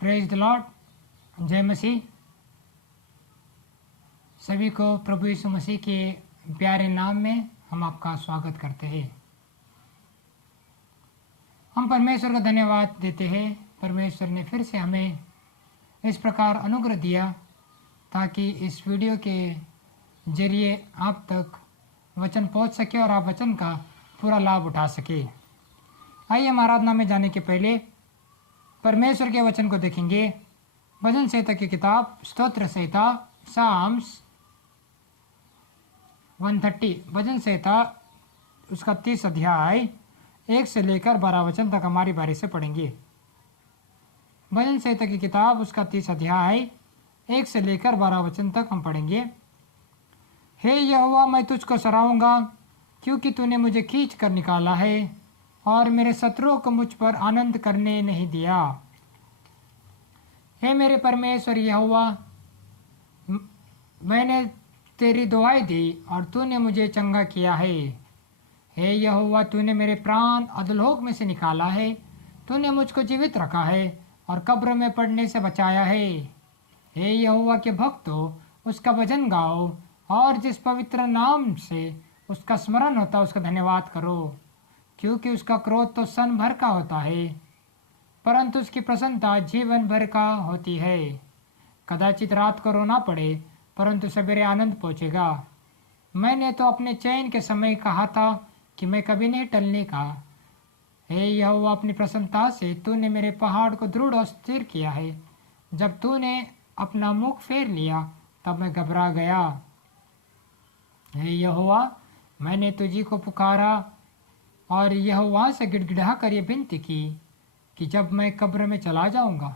Praise the Lord. जय मसीह। सभी को प्रभु यीशु मसीह के प्यारे नाम में हम आपका स्वागत करते हैं। हम परमेश्वर का धन्यवाद देते हैं। परमेश्वर ने फिर से हमें इस प्रकार अनुग्रह दिया ताकि इस वीडियो के जरिए आप तक वचन पहुंच सके और आप वचन का पूरा लाभ उठा सके। आइए हम आराधना में जाने के पहले परमेश्वर के वचन को देखेंगे। भजन संहिता की किताब स्तोत्र संहिता साम्स 130 भजन संहिता उसका 30 अध्याय 1 से लेकर 12 वचन तक हमारी बारी से पढ़ेंगे। भजन संहिता की किताब उसका 30 अध्याय 1 से लेकर 12 वचन तक हम पढ़ेंगे। हे यहोवा, मैं तुझको सराहूंगा क्योंकि तूने मुझे खींच कर निकाला है और मेरे शत्रुओं को मुझ पर आनंद करने नहीं दिया। हे मेरे परमेश्वर यहोवा, मैंने तेरी दुआई दी और तूने मुझे चंगा किया है। हे यहोवा, तूने मेरे प्राण अधोलोक में से निकाला है। तूने मुझको जीवित रखा है और कब्र में पड़ने से बचाया है। हे यहोवा के भक्तों, उसका भजन गाओ और जिस पवित्र नाम से उसका स्मरण होता उसका धन्यवाद करो, क्योंकि उसका क्रोध तो सन भर का होता है परंतु उसकी प्रसन्नता जीवन भर का होती है। कदाचित रात को रोना पड़े परंतु सवेरे आनंद पहुँचेगा। मैंने तो अपने चयन के समय कहा था कि मैं कभी नहीं टलने का। हे यहोवा, अपनी प्रसन्नता से तूने मेरे पहाड़ को दृढ़ और स्थिर किया है। जब तूने अपना मुख फेर लिया तब मैं घबरा गया। हे यहोवा, मैंने तुझी को पुकारा और यहोवा से गिड़गिड़ा कर ये विनती की कि जब मैं कब्र में चला जाऊंगा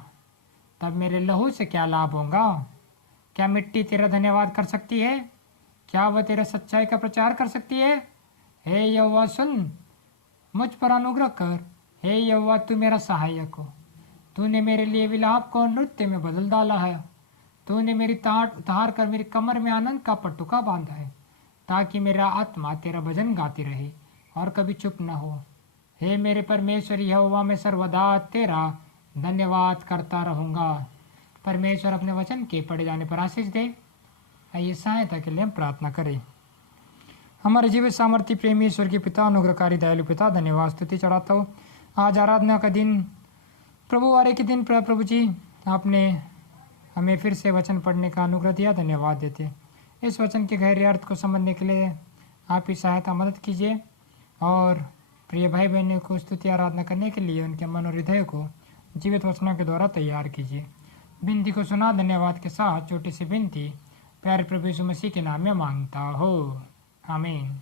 तब मेरे लहू से क्या लाभ होगा। क्या मिट्टी तेरा धन्यवाद कर सकती है? क्या वह तेरा सच्चाई का प्रचार कर सकती है? हे यहोवा, सुन, मुझ पर अनुग्रह कर। हे यहोवा, तू मेरा सहायक हो। तूने मेरे लिए विलाप को नृत्य में बदल डाला है। तूने मेरी टाट उतार कर मेरी कमर में आनंद का पटुका बांधा है, ताकि मेरा आत्मा तेरा भजन गाती रहे और कभी चुप न हो। हे मेरे परमेश्वर यहोवा, मैं सर्वदा तेरा धन्यवाद करता रहूँगा। परमेश्वर अपने वचन के पढ़े जाने पर आशीष दे। आइए सहायता के लिए हम प्रार्थना करें। हमारे जीवित सामर्थ्य प्रेमी ईश्वर के पिता, अनुग्रहकारी दयालु पिता, धन्यवाद स्तुति चढ़ाता हूँ। आज आराधना का दिन, प्रभुवारे के दिन प्रभु जी आपने हमें फिर से वचन पढ़ने का अनुग्रह दिया, धन्यवाद देते। इस वचन के गहरे अर्थ को समझने के लिए आप ही सहायता मदद कीजिए और प्रिय भाई बहनों को स्तुति आराधना करने के लिए उनके मन और हृदय को जीवित वचनों के द्वारा तैयार कीजिए। विनती को सुना धन्यवाद के साथ छोटी सी विनती प्यारे प्रभु यीशु मसीह के नाम में मांगता हो, आमीन।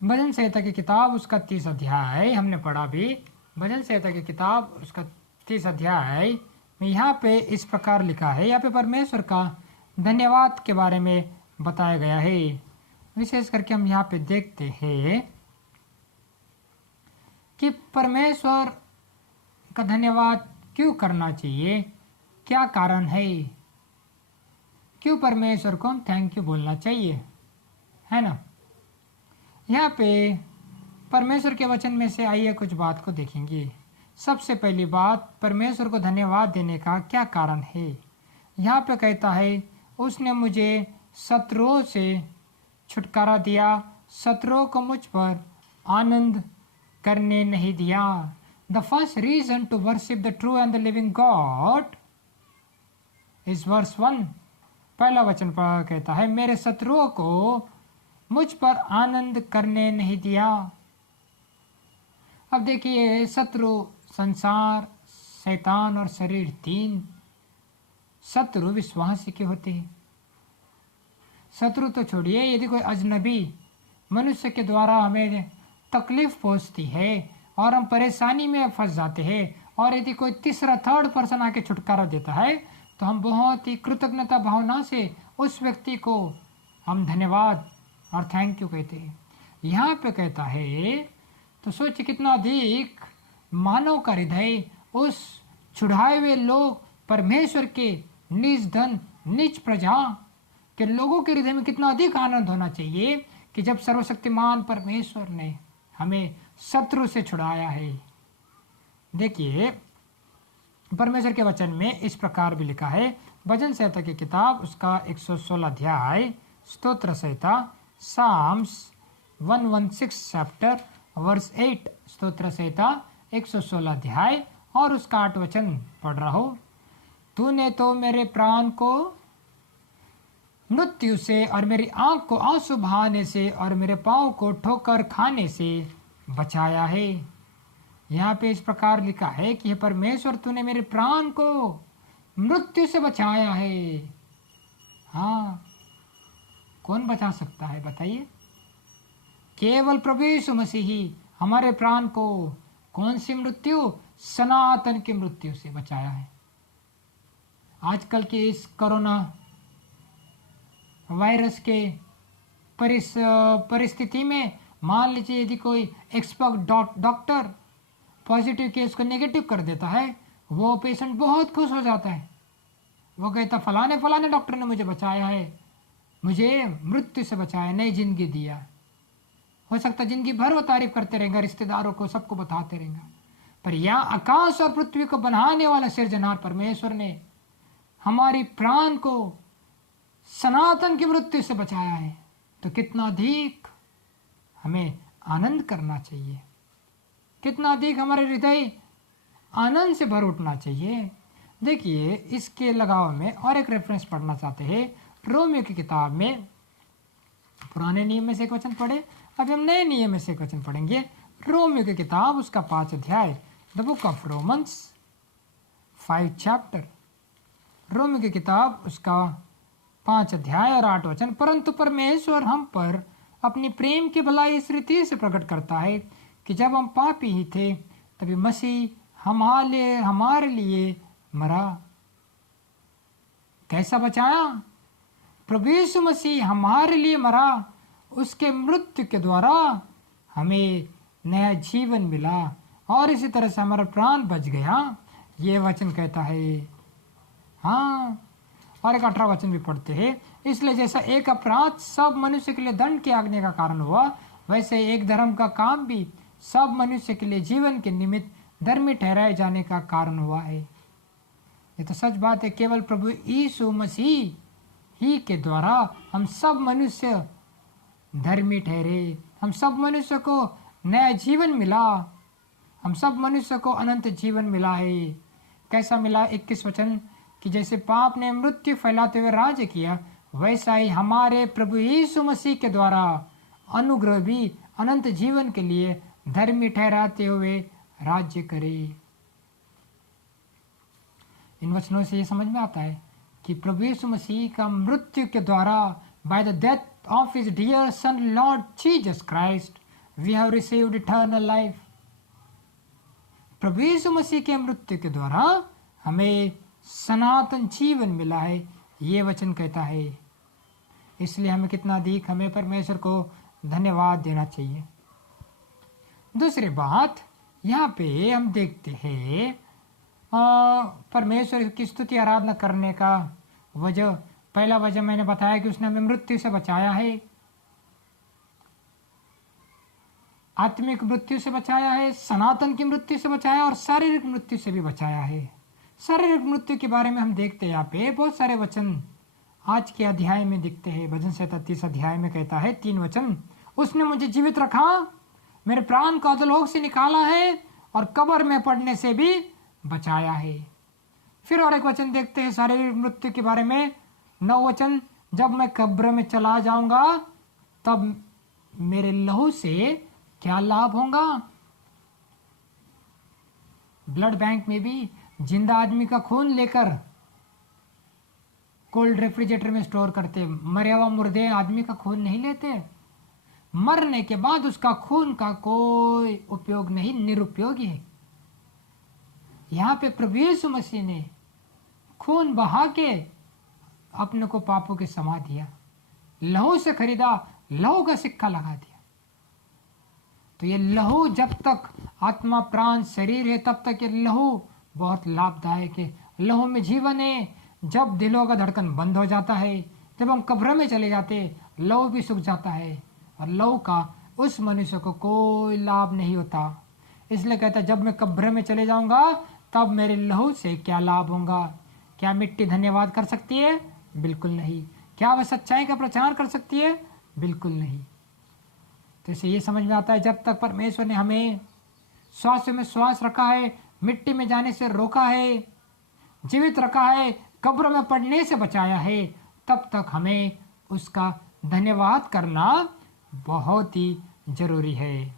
भजन संहिता की किताब उसका 30 अध्याय हमने पढ़ा भी। भजन संहिता की किताब उसका 30 अध्याय में यहाँ पे इस प्रकार लिखा है, यहाँ पे परमेश्वर का धन्यवाद के बारे में बताया गया है। विशेष करके हम यहाँ पे देखते हैं कि परमेश्वर का धन्यवाद क्यों करना चाहिए, क्या कारण है, क्यों परमेश्वर को हम थैंक यू बोलना चाहिए, है ना। यहाँ पे परमेश्वर के वचन में से आइए कुछ बात को देखेंगे। सबसे पहली बात, परमेश्वर को धन्यवाद देने का क्या कारण है। यहाँ पे कहता है, उसने मुझे शत्रुओं से छुटकारा दिया, शत्रुओं को मुझ पर आनंद करने नहीं दिया। The first reason to worship the true and the living God is verse 1। पहला वचन कहता है, मेरे शत्रुओं को मुझ पर आनंद करने नहीं दिया। अब देखिए, शत्रु संसार, शैतान और शरीर, तीन शत्रु विश्वासी के होते हैं। शत्रु तो छोड़िए, यदि कोई अजनबी मनुष्य के द्वारा हमें तकलीफ पहुंचती है और हम परेशानी में फंस जाते हैं और यदि कोई तीसरा थर्ड पर्सन आके छुटकारा देता है तो हम बहुत ही कृतज्ञता भावना से उस व्यक्ति को हम धन्यवाद और थैंक यू कहते हैं। यहाँ पे कहता है, तो सोचिए कितना अधिक मानव का हृदय उस छुड़ाए हुए लोग, परमेश्वर के निज धन निज प्रजा के लोगों के हृदय में कितना अधिक आनंद होना चाहिए कि जब सर्वशक्तिमान परमेश्वर ने हमें शत्रु से छुड़ाया है। देखिए परमेश्वर के वचन में इस प्रकार भी लिखा है, भजन संहिता की किताब उसका 116 अध्याय, स्तोत्र संहिता, साम्स 116 चैप्टर वर्स 8, स्तोत्र संहिता 116 अध्याय और उसका 8 वचन पढ़ रहा हो। तूने तो मेरे प्राण को मृत्यु से और मेरी आंख को आंसू बहाने से और मेरे पांव को ठोकर खाने से बचाया है। यहाँ पे इस प्रकार लिखा है कि हे परमेश्वर, तूने मेरे प्राण को मृत्यु से बचाया है। हाँ, कौन बचा सकता है बताइए? केवल प्रभु यीशु मसीह ही हमारे प्राण को कौन सी मृत्यु? सनातन की मृत्यु से बचाया है। आजकल के इस कोरोना वायरस के परिस्थिति में मान लीजिए यदि कोई एक्सपर्ट डॉक्टर पॉजिटिव केस को नेगेटिव कर देता है, वो पेशेंट बहुत खुश हो जाता है। वो कहता फलाने फलाने डॉक्टर ने मुझे बचाया है, मुझे मृत्यु से बचाया, नई जिंदगी दिया। हो सकता है जिंदगी भर वो तारीफ करते रहेंगे, रिश्तेदारों को सबको बताते रहेंगे। पर यहाँ आकाश और पृथ्वी को बनाने वाला सिरजनहार परमेश्वर ने हमारी प्राण को सनातन की मृत्यु से बचाया है, तो कितना अधिक हमें आनंद करना चाहिए, कितना अधिक हमारे हृदय आनंद से भर उठना चाहिए। देखिए, इसके लगाव में और एक रेफरेंस पढ़ना चाहते हैं, रोमियो की किताब में। पुराने नियम में से एक वचन पढ़े, अब हम नए नियम में से एक वचन पढ़ेंगे। रोमियो की किताब उसका 5 अध्याय, the book of Romans 5 chapter. Romeo की किताब उसका 5 अध्याय और 8 वचन। परंतु परमेश्वर हम पर अपनी प्रेम की भलाई इस रीति से प्रकट करता है कि जब हम पापी ही थे तभी मसीह हमारे लिए मरा। कैसा बचाया? प्रभु यीशु मसीह हमारे लिए मरा, उसके मृत्यु के द्वारा हमें नया जीवन मिला और इसी तरह से हमारा प्राण बच गया। ये वचन कहता है। हाँ, और एक 18 वचन भी पढ़ते हैं। इसलिए जैसा एक अपराध सब मनुष्य के लिए दंड की आज्ञा का कारण हुआ, वैसे एक धर्म का काम भी सब मनुष्य के लिए जीवन के निमित्त धर्मी ठहराए जाने का कारण हुआ है। ये तो सच बात है। केवल प्रभु यीशु मसीह ही के द्वारा हम सब मनुष्य धर्मी ठहरे, हम सब मनुष्य को नया जीवन मिला, हम सब मनुष्य को अनंत जीवन मिला है। कैसा मिला? 21 वचन कि जैसे पाप ने मृत्यु फैलाते हुए राज्य किया, वैसा ही हमारे प्रभु यीशु मसीह के द्वारा अनुग्रह भी अनंत जीवन के लिए धर्मी ठहराते हुए राज्य करे। इन वचनों से ये समझ में आता है कि प्रभु यीशु मसीह का मृत्यु के द्वारा, by the death of his dear son Lord Jesus Christ, we have received eternal life. प्रभु यीशु मसीह के मृत्यु के द्वारा हमें सनातन जीवन मिला है, ये वचन कहता है। इसलिए हमें कितना अधिक हमें परमेश्वर को धन्यवाद देना चाहिए। दूसरी बात, यहाँ पे हम देखते हैं परमेश्वर की स्तुति आराधना करने का वजह, पहला वजह मैंने बताया कि उसने हमें मृत्यु से बचाया है, आत्मिक मृत्यु से बचाया है, सनातन की मृत्यु से बचाया और शारीरिक मृत्यु से भी बचाया है। शारीरिक मृत्यु के बारे में हम देखते हैं यहाँ पे बहुत सारे वचन आज के अध्याय में दिखते हैं। भजन संहिता 30 अध्याय में कहता है 3 वचन, उसने मुझे जीवित रखा, मेरे प्राण को अधोलोक से निकाला है और कब्र में पड़ने से भी बचाया है। फिर और एक वचन देखते हैं शारीरिक मृत्यु के बारे में, 9 वचन, जब मैं कब्र में चला जाऊंगा तब मेरे लहू से क्या लाभ होगा? ब्लड बैंक में भी जिंदा आदमी का खून लेकर कोल्ड रेफ्रिजरेटर में स्टोर करते, मरे हुआ मुर्दे आदमी का खून नहीं लेते। मरने के बाद उसका खून का कोई उपयोग नहीं, निरुपयोगी है। यहाँ पे प्रभु यीशु मसीह ने खून बहा के अपने को पापों के समा दिया, लहू से खरीदा, लहू का सिक्का लगा दिया। तो ये लहू, जब तक आत्मा प्राण शरीर है तब तक ये लहू बहुत लाभदायक है। लहू में जीवन है। जब दिलों का धड़कन बंद हो जाता है, जब हम कब्र में चले जाते, लहू भी सूख जाता है और लहू का उस मनुष्य को कोई लाभ नहीं होता। इसलिए कहता है जब मैं कब्र में चले जाऊंगा तब मेरे लहू से क्या लाभ होगा? क्या मिट्टी धन्यवाद कर सकती है? बिल्कुल नहीं। क्या वह सच्चाई का प्रचार कर सकती है? बिल्कुल नहीं। तो इसे ये समझ में आता है, जब तक परमेश्वर ने हमें श्वास में श्वास रखा है, मिट्टी में जाने से रोका है, जीवित रखा है, कब्र में पड़ने से बचाया है, तब तक हमें उसका धन्यवाद करना बहुत ही जरूरी है।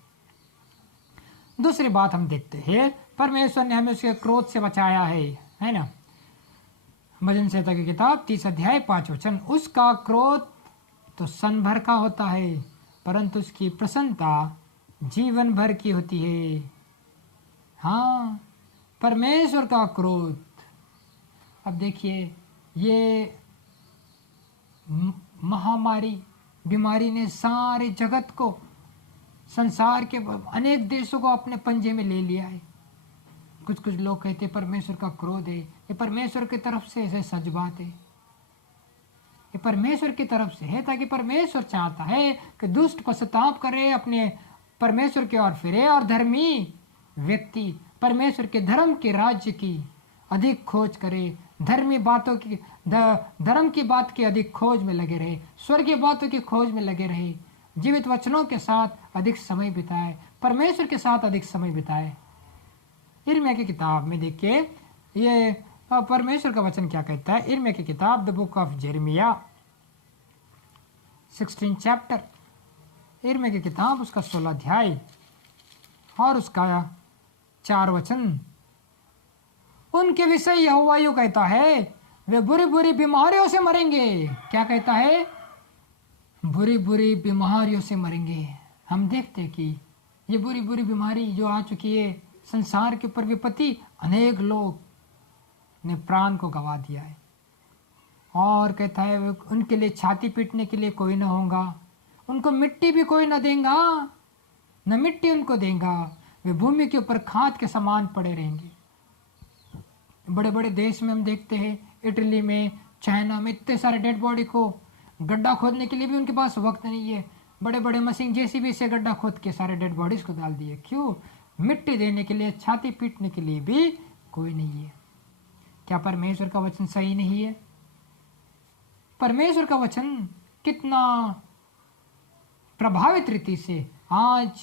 दूसरी बात हम देखते हैं, परमेश्वर ने हमें उसके क्रोध से बचाया है ना। भजन संहिता की किताब 30 अध्याय 5 वचन, उसका क्रोध तो सन भर का होता है, परंतु उसकी प्रसन्नता जीवन भर की होती है। हाँ, परमेश्वर का क्रोध। अब देखिए, ये महामारी बीमारी ने सारे जगत को, संसार के अनेक देशों को अपने पंजे में ले लिया है। कुछ कुछ लोग कहते परमेश्वर का क्रोध है, ये परमेश्वर की तरफ से ऐसे सच बात है, ये परमेश्वर की तरफ से है, ताकि परमेश्वर चाहता है कि दुष्ट पश्चाताप करे, अपने परमेश्वर की ओर फिरे, और धर्मी व्यक्ति परमेश्वर के धर्म के राज्य की अधिक खोज करे, धर्मी बातों की, धर्म की बात की अधिक खोज में लगे रहे, स्वर्गीय बातों की खोज में लगे रहे, जीवित वचनों के साथ अधिक समय बिताए, परमेश्वर के साथ अधिक समय बिताए। यिर्मयाह की किताब में देखिए, ये परमेश्वर का वचन क्या कहता है। यिर्मयाह की किताब the book of Jeremiah 16 chapter, यिर्मयाह की किताब उसका 16 अध्याय और उसका 4 वचन, उनके विषय यहोवा यूं कहता है, वे बुरी बुरी बीमारियों से मरेंगे। क्या कहता है? बुरी बुरी बीमारियों से मरेंगे। हम देखते हैं कि ये बुरी बुरी बीमारी जो आ चुकी है संसार के ऊपर विपत्ति, अनेक लोग ने प्राण को गंवा दिया है। और कहता है उनके लिए छाती पीटने के लिए कोई ना होगा, उनको मिट्टी भी कोई ना देगा, न मिट्टी उनको देगा, वे भूमि के ऊपर खाद के समान पड़े रहेंगे। बड़े बड़े देश में हम देखते हैं, इटली में, चाइना में, इतने सारे डेड बॉडी को गड्ढा खोदने के लिए भी उनके पास वक्त नहीं है। बड़े बड़े मशीन जेसीबी से गड्ढा खोद के सारे डेड बॉडीज को डाल दिए। क्यों? मिट्टी देने के लिए, छाती पीटने के लिए भी कोई नहीं है। क्या परमेश्वर का वचन सही नहीं है? परमेश्वर का वचन कितना प्रभावित रीति से आज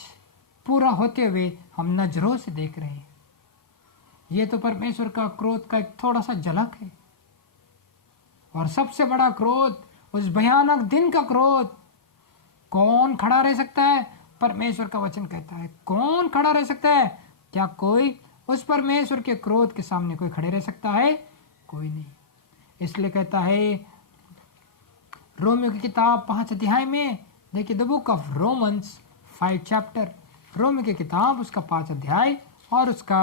पूरा होते हुए हम नजरों से देख रहे हैं। ये तो परमेश्वर का क्रोध का एक थोड़ा सा झलक है, और सबसे बड़ा क्रोध, उस भयानक दिन का क्रोध, कौन खड़ा रह सकता है? परमेश्वर का वचन कहता है, कौन खड़ा रह सकता है? क्या कोई उस परमेश्वर के क्रोध के सामने कोई खड़े रह सकता है? कोई नहीं। इसलिए कहता है रोमियो की किताब 5 अध्याय में, देखिए the book of Romans 5 chapter, Romeo की किताब उसका 5 अध्याय और उसका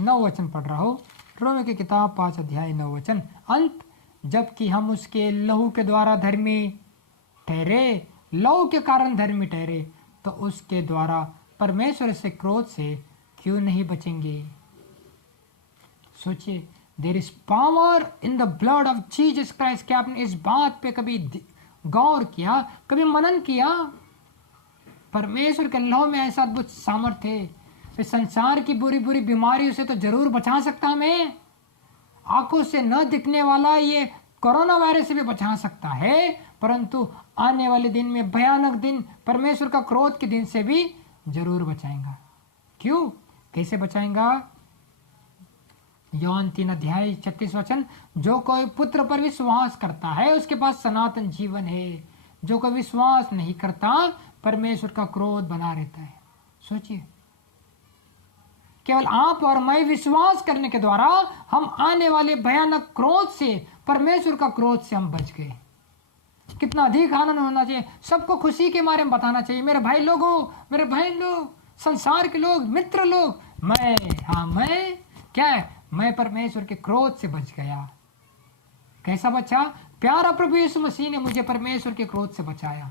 9 वचन पढ़ रहा हो। रोमियो की किताब 5 अध्याय 9 वचन, अंत जबकि हम उसके लहू के द्वारा धर्मी ठहरे, लहू के कारण धर्मी ठहरे, तो उसके द्वारा परमेश्वर से क्रोध से क्यों नहीं बचेंगे? सोचिए, there is power in the blood of Jesus Christ. क्या आपने इस बात पे कभी गौर किया, कभी मनन किया? परमेश्वर के लहू में ऐसा अद्भुत सामर्थ्य है, फिर संसार की बुरी बुरी बीमारियों से तो जरूर बचा सकता हमें। आंखों से न दिखने वाला ये कोरोना वायरस से भी बचा सकता है, परंतु आने वाले दिन में, भयानक दिन, परमेश्वर का क्रोध के दिन से भी जरूर बचाएगा। क्यों? कैसे बचाएगा? योहान 3 अध्याय 36 वचन, जो कोई पुत्र पर विश्वास करता है उसके पास सनातन जीवन है, जो कोई विश्वास नहीं करता परमेश्वर का क्रोध बना रहता है। सोचिए, केवल आप और मैं विश्वास करने के द्वारा हम आने वाले भयानक क्रोध से, परमेश्वर का क्रोध से हम बच गए। कितना अधिक आनंद होना चाहिए, सबको खुशी के बारे में बताना चाहिए। मेरे भाई लोगों, मेरे बहन लोग, संसार के लोग, मित्र लोग, मैं क्या है, मैं परमेश्वर के क्रोध से बच गया। कैसा बचा? प्यारा प्रभु यीशु मसीह ने मुझे परमेश्वर के क्रोध से बचाया।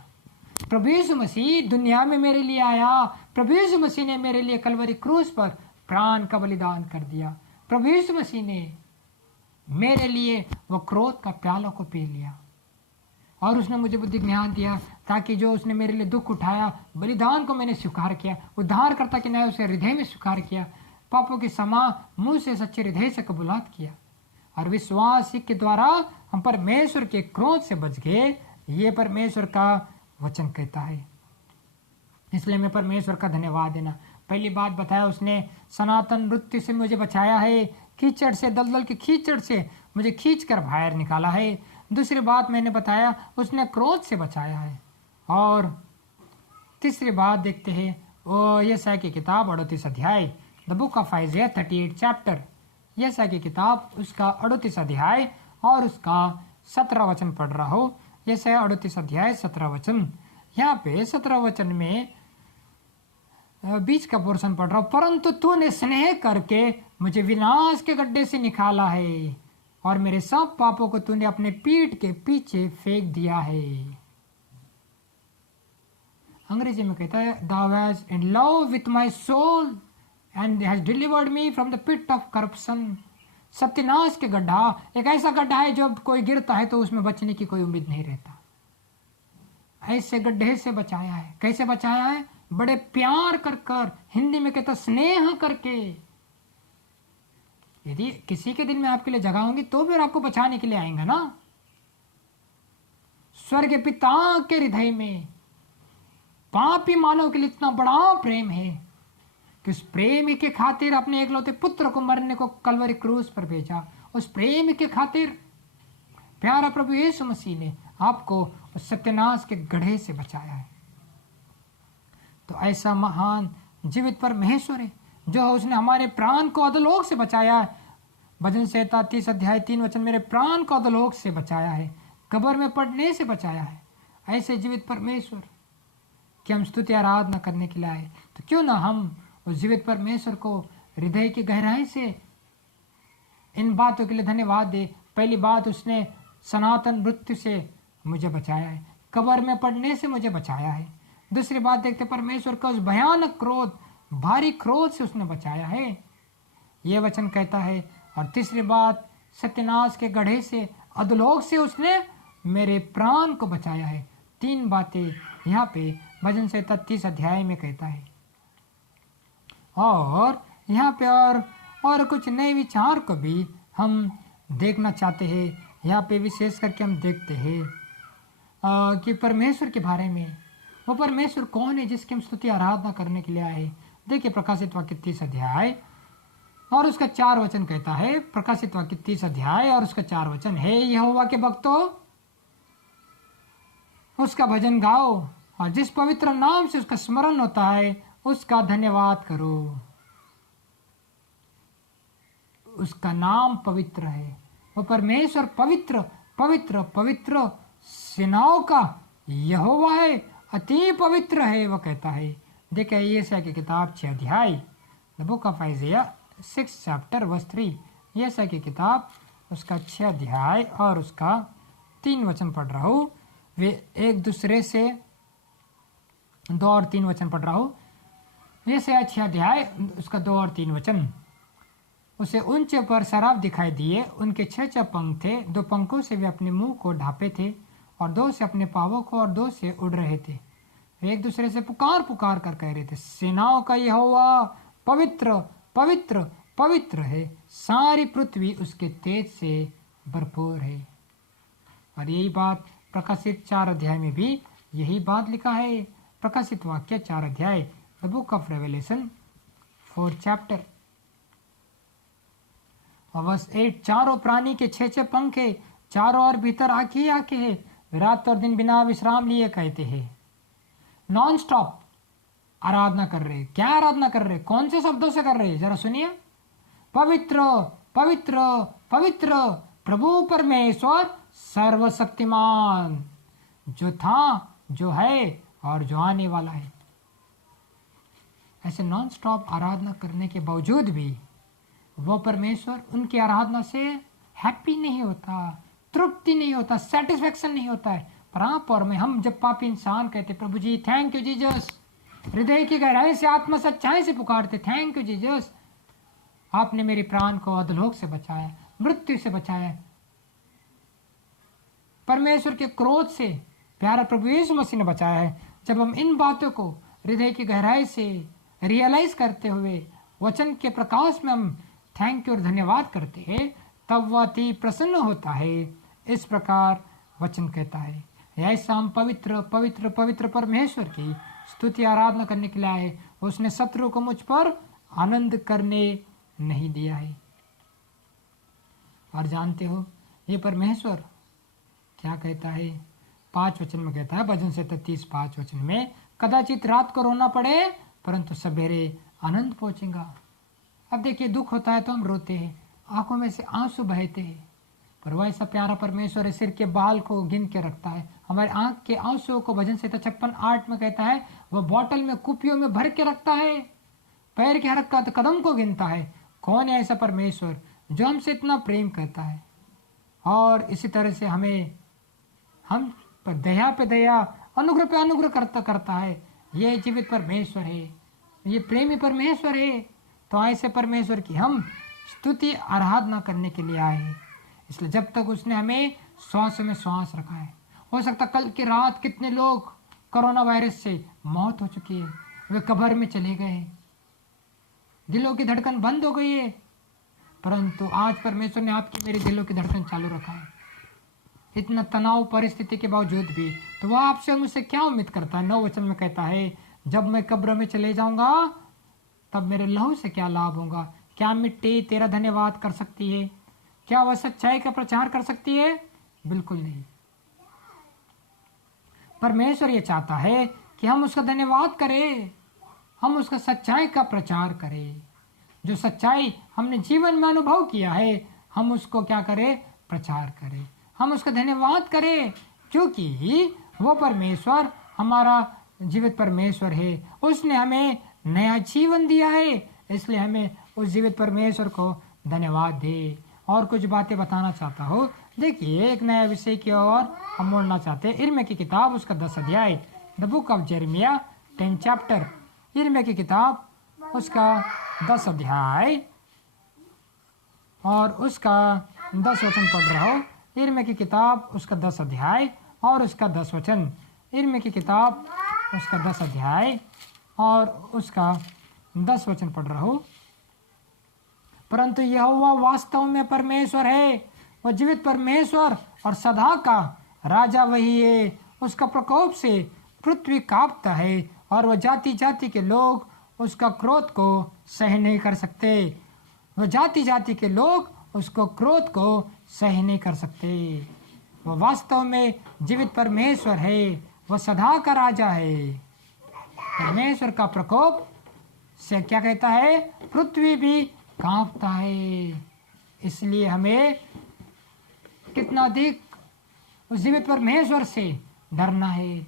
प्रभु यीशु मसीह दुनिया में मेरे लिए आया, प्रभु यीशु मसीह ने मेरे लिए कलवरी क्रूस पर प्राण का बलिदान कर दिया। प्रभु यीशु मसीह ने मेरे लिए वो क्रोध का प्याला को पी लिया, और उसने मुझे बुद्धि ज्ञान दिया, ताकि जो उसने मेरे लिए दुख उठाया, बलिदान को मैंने स्वीकार किया, उद्धारकर्ता के न्याय उसे हृदय में स्वीकार किया, पापों की क्षमा मुंह से सच्चे हृदय से कबूलात किया और विश्वास के द्वारा हम परमेश्वर के क्रोध से बच गए, ये परमेश्वर का वचन कहता है। इसलिए मैं परमेश्वर का धन्यवाद देना। पहली बात बताया, उसने सनातन मृत्यु से मुझे बचाया है, कीचड़ से, दलदल की कीचड़ से मुझे खींच कर बाहर निकाला है। दूसरी बात मैंने बताया, उसने क्रोध से बचाया है। और तीसरी बात देखते हैं, वो यशायाह की किताब 38 अध्याय, द बुक ऑफ आइज़ाया 38 चैप्टर, यशायाह की किताब उसका 38 अध्याय और उसका 17 वचन पढ़ रहा हो। यशायाह 38 अध्याय 17 वचन। यहाँ पे 17 वचन में बीच का पोर्शन पढ़ रहा हूँ। परंतु तूने स्नेह करके मुझे विनाश के गड्ढे से निकाला है और मेरे सब पापों को तूने अपने पीठ के पीछे फेंक दिया है। अंग्रेजी में कहता है, Thou hast in love with my soul and has delivered me from the pit of corruption। सत्यानाश के गड्ढा एक ऐसा गड्ढा है जब कोई गिरता है तो उसमें बचने की कोई उम्मीद नहीं रहता। ऐसे गड्ढे से बचाया है। कैसे बचाया है? बड़े प्यार कर कर, हिंदी में कहता स्नेह करके। यदि किसी के दिल में आपके लिए जगह होंगी तो फिर आपको बचाने के लिए आएंगे ना। स्वर्ग पिता के हृदय में पापी मानव के लिए इतना बड़ा प्रेम है कि उस प्रेम के खातिर अपने एकलौते पुत्र को मरने को कलवरी क्रूस पर भेजा। उस प्रेम के खातिर प्यारा प्रभु यीशु मसीह ने आपको उस सत्यानाश के गड्ढे से बचाया है। तो ऐसा महान जीवित परमेश्वर है जो उसने हमारे प्राण को अधोलोक से बचाया है। भजन संहिता 30 अध्याय 3 वचन, मेरे प्राण को अधोलोक से बचाया है, कब्र में पड़ने से बचाया है। ऐसे जीवित परमेश्वर कि हम स्तुति आराधना करने के लिए आए, तो क्यों ना हम उस जीवित परमेश्वर को हृदय की गहराई से इन बातों के लिए धन्यवाद दे। पहली बात, उसने सनातन मृत्यु से मुझे बचाया है, कब्र में पड़ने से मुझे बचाया है। दूसरी बात देखते, परमेश्वर का उस भयानक क्रोध, भारी क्रोध से उसने बचाया है, यह वचन कहता है। और तीसरी बात, सत्यानाश के गड्ढे से, अधोलोक से उसने मेरे प्राण को बचाया है। तीन बातें यहाँ पे भजन संहिता 30 अध्याय में कहता है। और यहाँ पे और कुछ नए विचार को भी हम देखना चाहते हैं। यहाँ पे विशेष करके हम देखते हैं कि परमेश्वर के बारे में, वो परमेश्वर कौन है जिसकी हम स्तुति आराधना करने के लिए आए। देखिए प्रकाशित वाक्य 30 अध्याय और उसका 4 वचन कहता है। प्रकाशित वाक्य 30 अध्याय और उसका 4 वचन है, यहोवा के भक्तों उसका भजन गाओ और जिस पवित्र नाम से उसका स्मरण होता है उसका धन्यवाद करो। उसका नाम पवित्र है, वो परमेश्वर पवित्र पवित्र पवित्र सेनाओं का यहोवा है, अति पवित्र है, वो कहता है। देखिए यशायाह की किताब 6 अध्याय, the book of Isaiah 6 chapter verse 3, यशायाह की किताब उसका 6 अध्याय और उसका 3 वचन पढ़ रहा हूँ। वे एक दूसरे से 2 और 3 वचन पढ़ रहा हूँ। यशायाह 6 अध्याय उसका 2 और 3 वचन। उसे ऊंचे पर सराफ दिखाई दिए, उनके 6 पंख थे, 2 पंखों से वे अपने मुंह को ढांपे थे और 2 से अपने पावों को और 2 से उड़ रहे थे। वे एक दूसरे से पुकार पुकार कर कह रहे थे, सेनाओं का यहोवा पवित्र पवित्र पवित्र है, सारी पृथ्वी उसके तेज से भरपूर है। और यही बात प्रकाशित 4 अध्याय में भी यही बात लिखा है। प्रकाशित वाक्य 4 अध्याय, the book of revelation 4 chapter और वर्स 8, चारों प्राणी के 6 पंख है, चारों और भीतर आंखें आंखें है, रात और दिन बिना विश्राम लिए कहते हैं। नॉन स्टॉप आराधना कर रहे। क्या आराधना कर रहे? कौन से शब्दों से कर रहे? जरा सुनिए, पवित्र पवित्र पवित्र प्रभु परमेश्वर सर्वशक्तिमान, जो था, जो है और जो आने वाला है। ऐसे नॉन स्टॉप आराधना करने के बावजूद भी वो परमेश्वर उनकी आराधना से हैप्पी नहीं होता, तृप्ति नहीं होता, सेटिस्फेक्शन नहीं होता है। पर आप और मैं, हम जब पापी इंसान कहते प्रभु जी थैंक यू जीसस, हृदय की गहराई से, आत्मा सच्चाई से पुकारते थैंक यू जीसस, आपने मेरे प्राण को अधोलोक से बचाया, मृत्यु से बचाया, परमेश्वर के क्रोध से प्यारा प्रभु यीशु मसीह ने बचाया है। जब हम इन बातों को हृदय की गहराई से रियलाइज करते हुए वचन के प्रकाश में हम थैंक यू और धन्यवाद करते हैं, तब वह अति प्रसन्न होता है। इस प्रकार वचन कहता है। ऐसा हम पवित्र पवित्र पवित्र परमेश्वर की स्तुति आराधना करने के लिए आए। उसने शत्रु को मुझ पर आनंद करने नहीं दिया है। और जानते हो ये परमेश्वर क्या कहता है? 5 वचन में कहता है, भजन 37 5 वचन में, कदाचित रात को रोना पड़े परंतु सवेरे आनंद पहुंचेगा। अब देखिए, दुख होता है तो हम रोते हैं, आंखों में से आंसू बहते हैं, पर वह ऐसा प्यारा परमेश्वर है, सिर के बाल को गिन के रखता है। हमारे आंख के आंसुओं को भजन 56 8 में कहता है, वह बॉटल में कुपियों में भर के रखता है। पैर की हरकत कदम को गिनता है। कौन है ऐसा परमेश्वर जो हमसे इतना प्रेम करता है और इसी तरह से हम पर दया पे दया, अनुग्रह पे अनुग्रह करता है। ये जीवित परमेश्वर है, ये प्रेमी परमेश्वर है। तो ऐसे परमेश्वर की हम स्तुति आराधना करने के लिए आए हैं। इसलिए जब तक उसने हमें श्वास में श्वास रखा है, हो सकता कल की रात कितने लोग कोरोना वायरस से मौत हो चुकी है, वे कब्र में चले गए, दिलों की धड़कन बंद हो गई है, परंतु आज परमेश्वर ने आपकी मेरी दिलों की धड़कन चालू रखा है। इतना तनाव परिस्थिति के बावजूद भी, तो वह आपसे मुझसे क्या उम्मीद करता है? 9 वचन में कहता है, जब मैं कब्र में चले जाऊंगा तब मेरे लहू से क्या लाभ होगा? क्या मिट्टी तेरा धन्यवाद कर सकती है? क्या वह सच्चाई का प्रचार कर सकती है? बिल्कुल नहीं। परमेश्वर ये चाहता है कि हम उसका धन्यवाद करें, हम उसका सच्चाई का प्रचार करें। जो सच्चाई हमने जीवन में अनुभव किया है, हम उसको क्या करें? प्रचार करें, हम उसका धन्यवाद करें, क्योंकि वो परमेश्वर हमारा जीवित परमेश्वर है। उसने हमें नया जीवन दिया है, इसलिए हमें उस जीवित परमेश्वर को धन्यवाद दे। और कुछ बातें बताना चाहता हूँ। देखिए, एक नया विषय की ओर हम मोड़ना चाहते हैं। यिर्मयाह की किताब उसका 10 अध्याय, द बुक ऑफ यिर्मयाह 10 चैप्टर। यिर्मयाह की किताब उसका 10 अध्याय और उसका 10 वचन पढ़ रहा हूँ। यिर्मयाह की किताब उसका 10 अध्याय और उसका 10 वचन। यिर्मयाह की किताब उसका 10 अध्याय और उसका 10 वचन पढ़ रहा हूँ। परंतु यहोवा वास्तव में परमेश्वर है, वह जीवित परमेश्वर और सदा का राजा वही है। उसका प्रकोप से पृथ्वी कांपता है और वह जाति जाति के लोग उसका क्रोध को सह नहीं कर सकते। वह जाति जाति के लोग उसको क्रोध को सह नहीं कर सकते। वह वास्तव में जीवित परमेश्वर है, वह सदा का राजा है। परमेश्वर का प्रकोप से क्या कहता है? पृथ्वी भी कांपता है। इसलिए हमें कितना अधिक उस जीवित परमेश्वर से डरना है।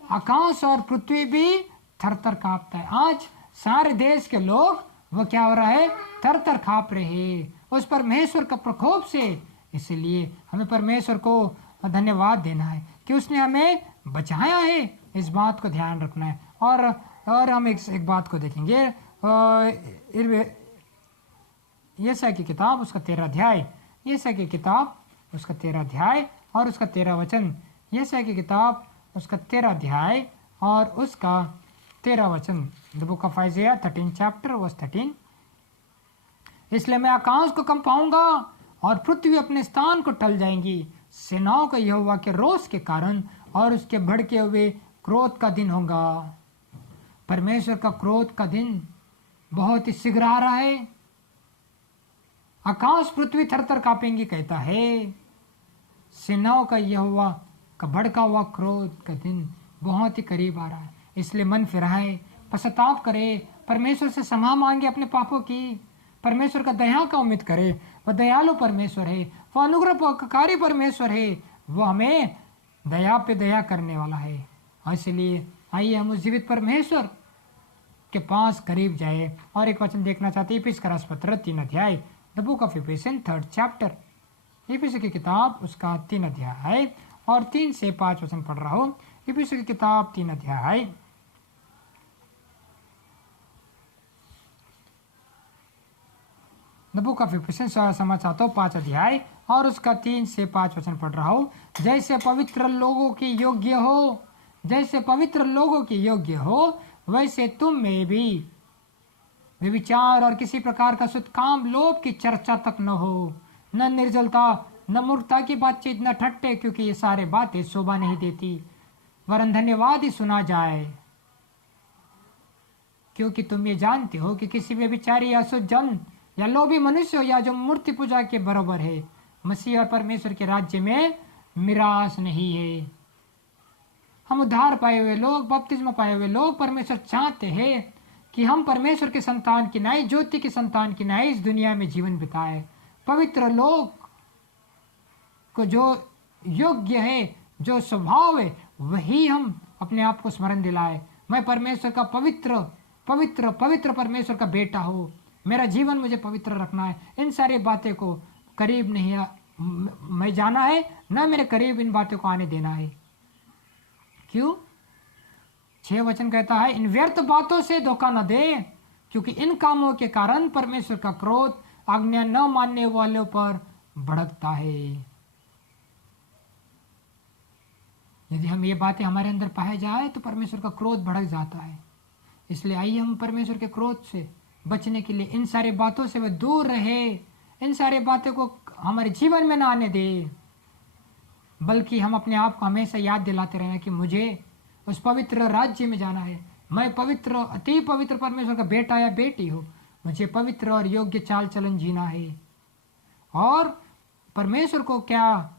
आकाश और पृथ्वी भी थर थर कांपता है। आज सारे देश के लोग वो क्या हो रहा है? थर थर कांप रहे हैं उस परमेश्वर का प्रकोप से। इसलिए हमें परमेश्वर को धन्यवाद देना है कि उसने हमें बचाया है। इस बात को ध्यान रखना है। और हम एक बात को देखेंगे। यशायाह की किताब उसका 13 अध्याय, यशायाह की किताब उसका 13 अध्याय और उसका 13 वचन। यशायाह की किताब उसका 13 अध्याय और उसका 13 वचन। The book of Isaiah 13 chapter verse 13। इसलिए मैं आकाश को कंपाऊंगा और पृथ्वी अपने स्थान को टल जाएंगी। सेनाओं का यहोवा के रोष के कारण और उसके भड़के हुए क्रोध का दिन होगा। परमेश्वर का क्रोध का दिन बहुत ही शीघ्र आ रहा है। आकाश पृथ्वी थर थर कांपेंगी, कहता है। सेनाओं का यहोवा का भड़का हुआ क्रोध का दिन बहुत ही करीब आ रहा है। इसलिए मन फिराए, पश्चाताप करे, परमेश्वर से क्षमा मांगे अपने पापों की, परमेश्वर का दया का उम्मीद करे। वह दयालु परमेश्वर है, वह अनुग्रहकारी परमेश्वर है, वह हमें दया पे दया करने वाला है। इसलिए आइए हम उस जीवित परमेश्वर के पास करीब जाए। और एक वचन देखना चाहते हैं, इफिसियों का पत्र 3 अध्याय, the book of Ephesians 3rd chapter. इफिसियों की किताब उसका 3 अध्याय और 3 से 5 वचन पढ़ रहा हूँ। इफिसियों की किताब 3 अध्याय द बुक ऑफ इफिसियंस समझ चाहता हूँ 5 अध्याय और उसका 3 से 5 वचन पढ़ रहा हूँ। जैसे पवित्र लोगों की योग्य हो, जैसे पवित्र लोगों की योग्य हो, वैसे तुम में भी व्यभिचार और किसी प्रकार का शुद्ध काम, लोभ की चर्चा तक न हो, न निर्जलता, न मूर्खता की बातचीत, न ठट्टे, क्योंकि ये सारे बातें शोभा नहीं देती, वरन धन्यवाद ही सुना जाए। क्योंकि तुम ये जानते हो कि किसी व्यभिचारी या अशुद्ध जन या लोभी मनुष्य या जो मूर्ति पूजा के बराबर है, मसीह और परमेश्वर के राज्य में मिरास नहीं है। हम उद्धार पाए हुए लोग, बपतिस्मा पाए हुए लोग, परमेश्वर चाहते हैं कि हम परमेश्वर के संतान की नाई, ज्योति की संतान की नाई इस दुनिया में जीवन बिताए। पवित्र लोग को जो योग्य है, जो स्वभाव है, वही हम अपने आप को स्मरण दिलाए। मैं परमेश्वर का पवित्र पवित्र पवित्र परमेश्वर का बेटा हूँ, मेरा जीवन मुझे पवित्र रखना है। इन सारी बातें को करीब नहीं मैं जाना है, न मेरे करीब इन बातों को आने देना है। क्यों? 6 वचन कहता है, इन व्यर्थ बातों से धोखा न दे, क्योंकि इन कामों के कारण परमेश्वर का क्रोध आज्ञा न मानने वालों पर भड़कता है। यदि हम ये बातें हमारे अंदर पाए जाए तो परमेश्वर का क्रोध भड़क जाता है। इसलिए आइए हम परमेश्वर के क्रोध से बचने के लिए इन सारी बातों से वह दूर रहे, इन सारी बातों को हमारे जीवन में ना आने दे, बल्कि हम अपने आप को हमेशा याद दिलाते रहें कि मुझे उस पवित्र राज्य में जाना है। मैं पवित्र, अति पवित्र परमेश्वर का बेटा या बेटी हूँ, मुझे पवित्र और योग्य चाल चलन जीना है। और परमेश्वर को क्या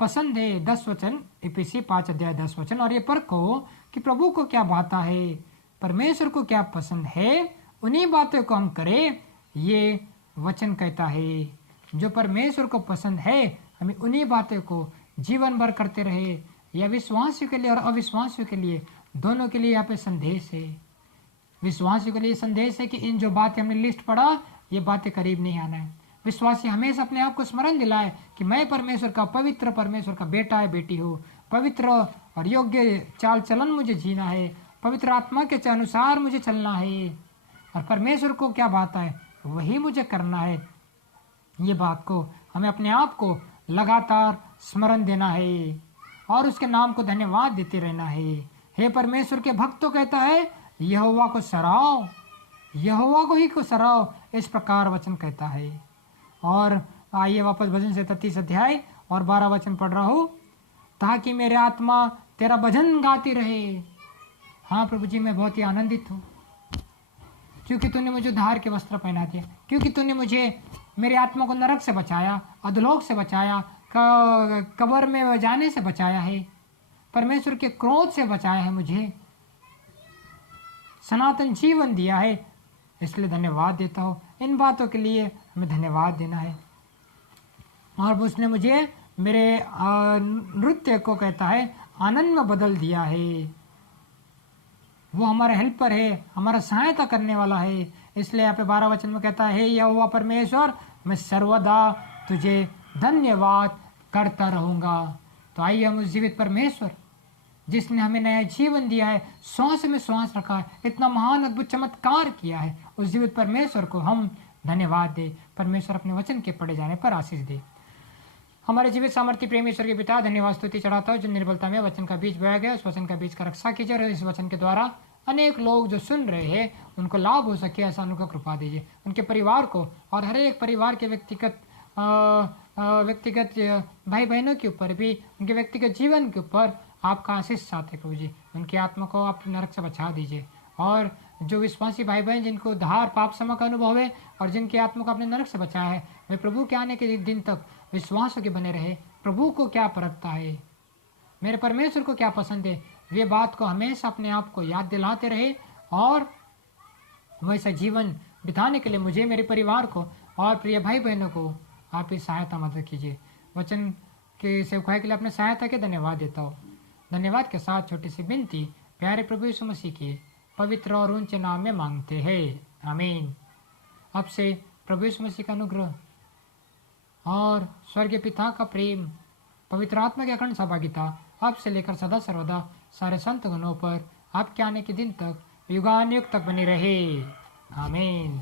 पसंद है, 10 वचन, इफिसी 5 अध्याय 10 वचन, और ये परखो कि प्रभु को क्या भाता है, परमेश्वर को क्या पसंद है, उन्हीं बातों को हम करें। ये वचन कहता है जो परमेश्वर को पसंद है हमें उन्हीं बातों को जीवन भर करते रहे। यह विश्वासियों के लिए और अविश्वासियों के लिए दोनों के लिए यहाँ पे संदेश है। विश्वासियों के लिए संदेश है कि इन जो बातें हमने लिस्ट पढ़ा, ये बातें करीब नहीं आना है। विश्वासी हमेशा अपने आप को स्मरण दिलाए कि मैं परमेश्वर का पवित्र परमेश्वर का बेटा है, बेटी हूँ, पवित्र और योग्य चाल चलन मुझे जीना है, पवित्र आत्मा के अनुसार मुझे चलना है, और परमेश्वर को क्या भाता है वही मुझे करना है। ये बात को हमें अपने आप को लगातार स्मरण देना है और उसके नाम को धन्यवाद देते रहना है। हे परमेश्वर के भक्तों, कहता है यहोवा को सराहो, यहोवा को ही को सराहो, इस प्रकार वचन कहता है। और आइए वापस भजन से 33 अध्याय और 12 वचन पढ़ रहा हूँ, ताकि मेरे आत्मा तेरा भजन गाती रहे। हाँ प्रभु जी, मैं बहुत ही आनंदित हूँ क्योंकि तूने मुझे उद्धार के वस्त्र पहना दिया, क्योंकि तूने मुझे मेरी आत्मा को नरक से बचाया, अधोलोक से बचाया, कब्र में जाने से बचाया है, परमेश्वर के क्रोध से बचाया है, मुझे सनातन जीवन दिया है। इसलिए धन्यवाद देता हूँ। इन बातों के लिए हमें धन्यवाद देना है। और उसने मुझे मेरे नृत्य को कहता है आनंद में बदल दिया है। वो हमारा हेल्पर है, हमारा सहायता करने वाला है। इसलिए यहाँ पे 12 वचन में कहता है, हे यहोवा परमेश्वर, मैं सर्वदा तुझे धन्यवाद करता रहूँगा। तो आइए हम उस जीवित परमेश्वर जिसने हमें नया जीवन दिया है, श्वास में श्वास रखा है, इतना महान अद्भुत चमत्कार किया है, उस जीवित परमेश्वर को हम धन्यवाद दे। परमेश्वर अपने वचन के पढ़े जाने पर आशीष दे। हमारे जीवित सामर्थ्य प्रेमेश्वर के पिता, धन्यवाद स्तुति चढ़ाता हूँ जो निर्बलता में वचन का बीज बोया गया, उस वचन का बीज का रक्षा कीजिए और इस वचन के द्वारा अनेक लोग जो सुन रहे हैं उनको लाभ हो सके, ऐसा उनको कृपा दीजिए। उनके परिवार को और हर एक परिवार के व्यक्तिगत भाई बहनों के ऊपर भी, उनके व्यक्तिगत जीवन के ऊपर आपका आशीष चाहते प्रभु जी। उनकी आत्मा को आप नरक से बचा दीजिए। और जो विश्वासी भाई बहन जिनको उद्धार पाप क्षमा का अनुभव है और जिनकी आत्मा को आपने नरक से बचाया है, वे प्रभु के आने के दिन तक विश्वास के बने रहे। प्रभु को क्या परखता है, मेरे परमेश्वर को क्या पसंद है, वे बात को हमेशा अपने आप को याद दिलाते रहे और वैसा जीवन बिताने के लिए मुझे, मेरे परिवार को और प्रिय भाई बहनों को आप इस सहायता मदद कीजिए। वचन के सेवकाई के लिए अपने सहायता के धन्यवाद देता हूँ। धन्यवाद के साथ छोटी सी विनती प्यारे प्रभु यीशु मसीह के पवित्र और ऊंचे नाम में मांगते हैं, आमीन। अब से प्रभु यीशु मसीह का अनुग्रह और स्वर्गीय पिता का प्रेम, पवित्र आत्मा की अखंड सहभागिता अब से लेकर सदा सर्वदा सारे संत गणों पर आपके आने के दिन तक युगानुयुग तक बनी रहे, आमीन।